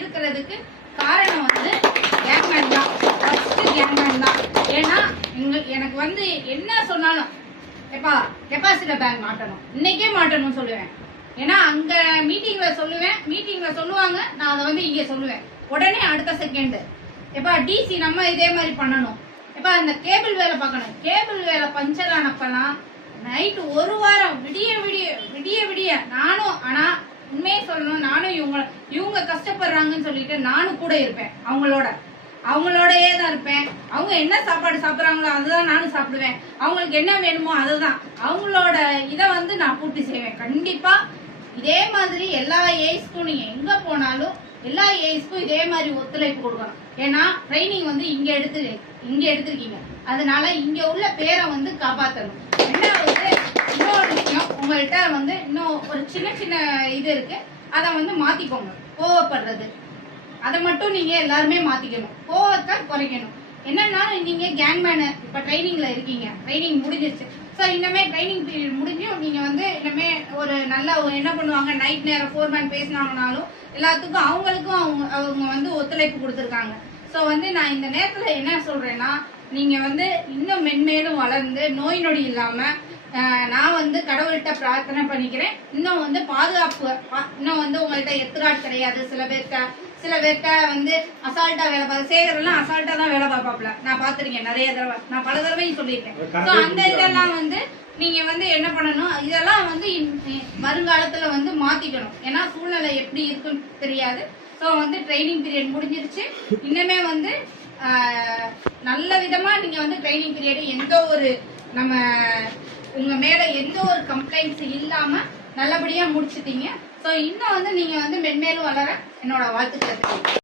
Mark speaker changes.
Speaker 1: இருக்கிறதுக்கு காரணம் வந்து கேங்மேன் தான். ஃபர்ஸ்ட் கேங்மேன் தான். ஏன்னா எங்க எனக்கு வந்து என்ன சொன்னாலும் எப்பா கெப்பாசிட்டர் பேங்க் மாட்டணும். இன்னைக்கே மாட்டணும்னு சொல்லுவேன். ஏன்னா அங்க மீட்டிங்ல சொல்லுவேன். மீட்டிங்ல சொல்லுவாங்க. நான் அதை வந்து இங்க சொல்லுவேன். உடனே அடுத்த செகண்ட் எப்பா டிசி நம்ம இதே மாதிரி பண்ணணும். எப்பா இந்த கேபிள் வேலை பார்க்கணும். கேபிள் வேலை பஞ்சர் ஆனப்பெல்லாம் நைட்டு ஒரு வாரம் விடிய விடிய விடிய விடிய நான் சொல்லணும். நானும் இவங்க இவங்க கஷ்டப்படுறாங்கன்னு சொல்லிட்டு நானும் கூட இருப்பேன். அவங்களோட அவங்களோடயே தான் இருப்பேன். அவங்க என்ன சாப்பாடு சாப்பிட்றாங்களோ அதுதான் நானும் சாப்பிடுவேன். அவங்களுக்கு என்ன வேணுமோ அதுதான். அவங்களோட இதை வந்து நான் பூர்த்தி செய்வேன். கண்டிப்பா இதே மாதிரி எல்லா ஏஜ்க்கும் நீங்க எங்க போனாலும் எல்லா ஏஜ்க்கும் இதே மாதிரி ஒத்துழைப்பு கொடுக்கணும். ஏன்னா ட்ரைனிங் வந்து இங்க எடுத்து இங்க எடுத்திருக்கீங்க. அதனால இங்க உள்ள பேரை வந்து காப்பாத்தணும். ரெண்டாவது உங்கள்கிட்ட வந்து இன்னும் ஒரு சின்ன சின்ன இது இருக்கு. அதை வந்து மாத்திக்கோங்க. கோவப்படுறது. அதை மட்டும் நீங்க எல்லாருமே மாத்திக்கணும். கோவத்தை குறைக்கணும். என்னன்னா நீங்க கேங்மேனு இப்ப ட்ரைனிங்ல இருக்கீங்க. ட்ரைனிங் முடிஞ்சிருச்சு. ஸோ இன்னமே ட்ரைனிங் பீரியட் முடிஞ்சும் நீங்க வந்து இன்னமே ஒரு நல்ல ஒரு என்ன பண்ணுவாங்க? நைட் நேரம் ஃபோர்மேன் பேசினாங்கனாலும் எல்லாத்துக்கும் அவங்களுக்கும் அவங்க அவங்க வந்து ஒத்துழைப்பு கொடுத்துருக்காங்க. ஸோ வந்து நான் இந்த நேரத்துல என்ன சொல்றேன்னா நீங்க வந்து இன்னும் மென்மேலும் வளர்ந்து நோய் நொடி இல்லாம நான் வந்து கடவுள்கிட்ட பிரார்த்தனை பண்ணிக்கிறேன். இன்னும் வந்து பாதுகாப்பு இன்னும் வந்து உங்கள்கிட்ட எத்திராட் கிடையாது. சில பேர்கிட்ட சில பேர்கிட்ட வந்து அசால்ட்டா வேலை பார்க்க சேகரெல்லாம் அசால்ட்டா தான் வேலை பார்ப்பாப்ல நான் பார்த்திருக்கேன் நிறைய தடவை. நான் பல தடவையும் சொல்லியிருக்கேன். ஸோ அந்த இதெல்லாம் வந்து நீங்க வந்து என்ன பண்ணணும்? இதெல்லாம் வந்து வருங்காலத்துல வந்து மாத்திக்கணும். ஏன்னா சூழ்நிலை எப்படி இருக்குன்னு தெரியாது. ஸோ வந்து ட்ரைனிங் பீரியட் முடிஞ்சிருச்சு. இன்னுமே வந்து நல்ல விதமா நீங்க வந்து ட்ரைனிங் பீரியட் எந்த ஒரு நம்ம மேல எந்த ஒரு கம்ப்ளைண்ட்ஸ் இல்லாம நல்லபடியா முடிச்சிட்டீங்க. ஸோ இன்னும் வந்து நீங்க வந்து மென்மேலும் வளர என்னோட வாழ்த்துக்கள்.